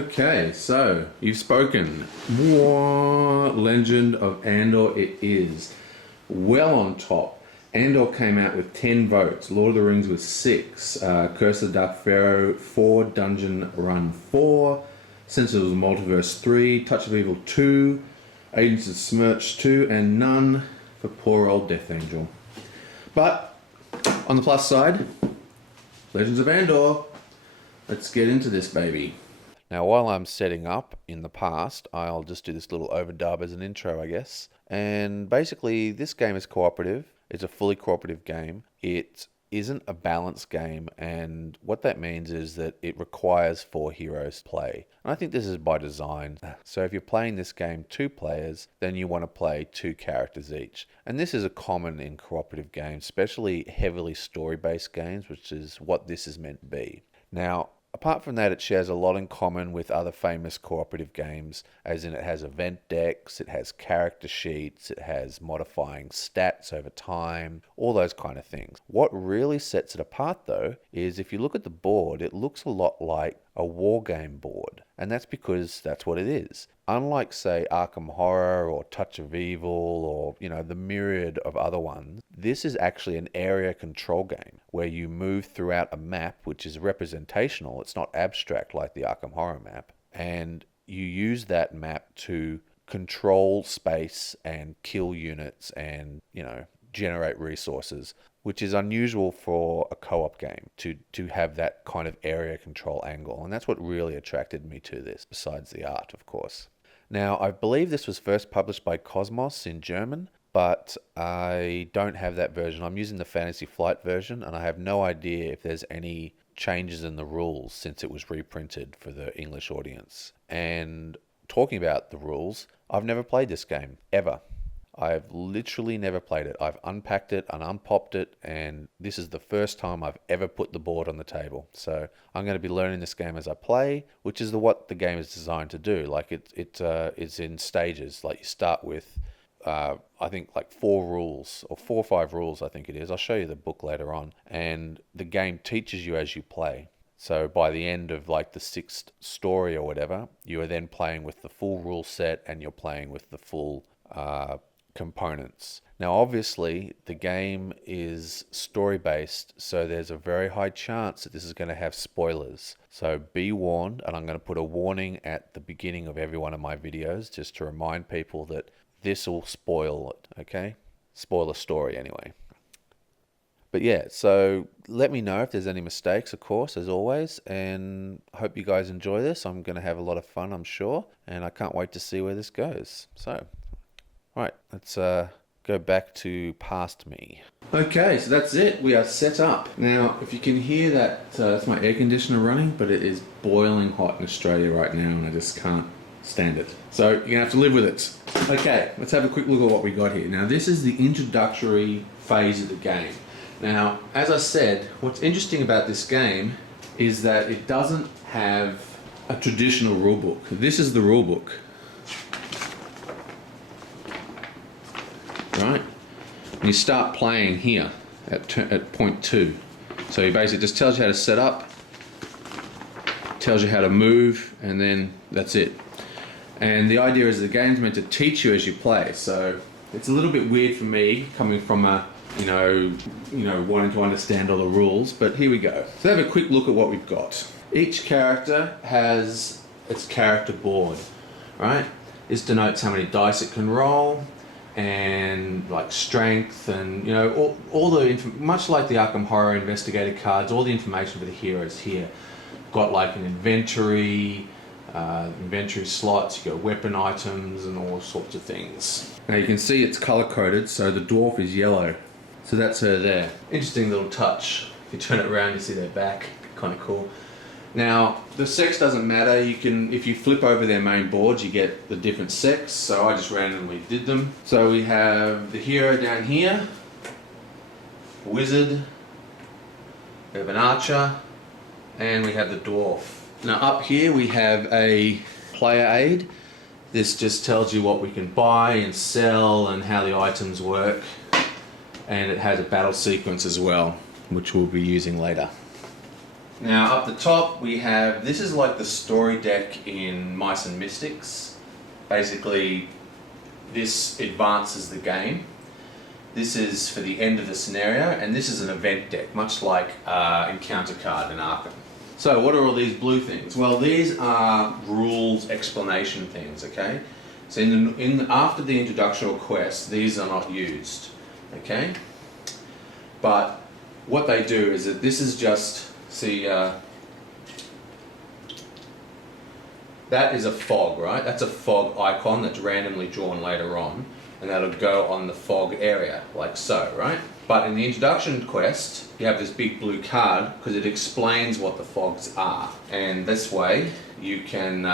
Okay, so you've spoken. What Legend of Andor it is. Well on top. Andor came out with 10 votes. Lord of the Rings with 6. Curse of the Dark Pharaoh 4. Dungeon Run 4. Sentinels of the Multiverse 3. Touch of Evil 2. Agents of Smirch 2. And none for poor old Death Angel. But on the plus side, Legends of Andor. Let's get into this baby. Now, while I'm setting up in the past, I'll just do this little overdub as an intro, I guess. And basically, this game is cooperative. It's a fully cooperative game. It isn't a balanced game, and what that means is that it requires 4 heroes to play. And I think this is by design. So if you're playing this game 2 players, then you want to play 2 characters each. And this is a common in cooperative games, especially heavily story-based games, which is what this is meant to be. Now, apart from that, it shares a lot in common with other famous cooperative games, as in it has event decks, it has character sheets, it has modifying stats over time, all those kind of things. What really sets it apart, though, is if you look at the board, it looks a lot like a war game board, and that's because that's what it is. Unlike, say, Arkham Horror or Touch of Evil or, the myriad of other ones, this is actually an area control game where you move throughout a map which is representational. It's not abstract like the Arkham Horror map. And you use that map to control space and kill units and, generate resources, which is unusual for a co-op game to have that kind of area control angle. And that's what really attracted me to this, besides the art, of course. Now, I believe this was first published by Cosmos in German, but I don't have that version. I'm using the Fantasy Flight version, and I have no idea if there's any changes in the rules since it was reprinted for the English audience. And talking about the rules, I've never played this game, ever. I've literally never played it. I've unpacked it and unpopped it, and this is the first time I've ever put the board on the table. So I'm going to be learning this game as I play, which is what the game is designed to do. Like it's in stages. Like you start with, I think like 4 rules, or 4 or 5 rules, I think it is. I'll show you the book later on. And the game teaches you as you play. So by the end of like the 6th story or whatever, you are then playing with the full rule set, and you're playing with the full components. Now, obviously, the game is story-based, so there's a very high chance that this is going to have spoilers. So be warned, and I'm going to put a warning at the beginning of every one of my videos just to remind people that this will spoil it, okay? Spoiler story, anyway. But yeah, so let me know if there's any mistakes, of course, as always, and I hope you guys enjoy this. I'm going to have a lot of fun, I'm sure, and I can't wait to see where this goes. So, all right, let's go back to past me. Okay, so that's it. We are set up. Now, if you can hear that, that's my air conditioner running, but it is boiling hot in Australia right now, and I just can't stand it. So you're going to have to live with it. Okay, let's have a quick look at what we got here. Now, this is the introductory phase of the game. Now, as I said, what's interesting about this game is that it doesn't have a traditional rulebook. This is the rulebook. Right? And you start playing here at point 2. So it basically just tells you how to set up, tells you how to move, and then that's it. And the idea is the game's meant to teach you as you play. So it's a little bit weird for me coming from a wanting to understand all the rules, but here we go. So have a quick look at what we've got. Each character has its character board, right? This denotes how many dice it can roll, and like strength, and all the much like the Arkham Horror investigator cards, all the information for the heroes here. Got like an inventory slots, you got weapon items and all sorts of things. Now you can see it's color coded, so the dwarf is yellow. So that's her there. Interesting little touch. If you turn it around, you see their back. Kind of cool. Now, the sex doesn't matter. If you flip over their main boards, you get the different sex. So I just randomly did them. So we have the hero down here, wizard, we have an archer, and we have the dwarf. Now up here we have a player aid. This just tells you what we can buy and sell and how the items work. And it has a battle sequence as well, which we'll be using later. Now up the top we have, this is like the story deck in Mice and Mystics. Basically this advances the game. This is for the end of the scenario, and this is an event deck, much like Encounter card in Arkham. So what are all these blue things? Well, these are rules explanation things, okay? So after the introductory quest, these are not used, okay? But what they do is that this is just, see, that is a fog, right? That's a fog icon that's randomly drawn later on, and that'll go on the fog area, like so, right? But in the introduction quest, you have this big blue card because it explains what the fogs are. And this way, you can,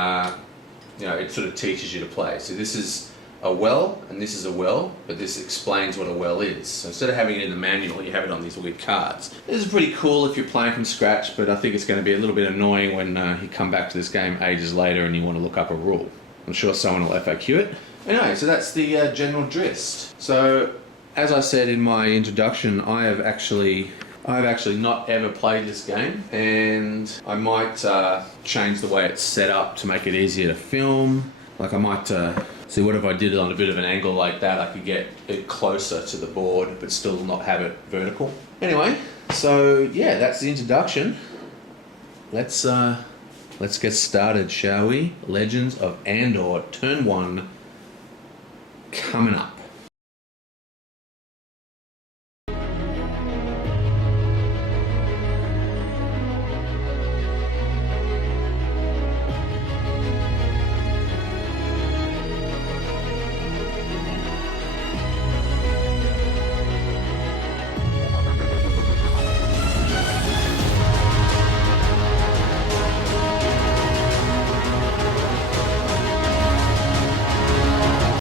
it sort of teaches you to play. So this is a well, and this is a well, but this explains what a well is. So instead of having it in the manual, you have it on these weird cards. This is pretty cool if you're playing from scratch, but I think it's going to be a little bit annoying when you come back to this game ages later and you want to look up a rule. I'm sure someone will FAQ it. Anyway, so that's the general gist. So, as I said in my introduction, I've actually not ever played this game, and I might change the way it's set up to make it easier to film. Like I might see what if I did it on a bit of an angle like that, I could get it closer to the board, but still not have it vertical. Anyway, so yeah, that's the introduction. Let's get started, shall we? Legends of Andor, turn 1. Coming up.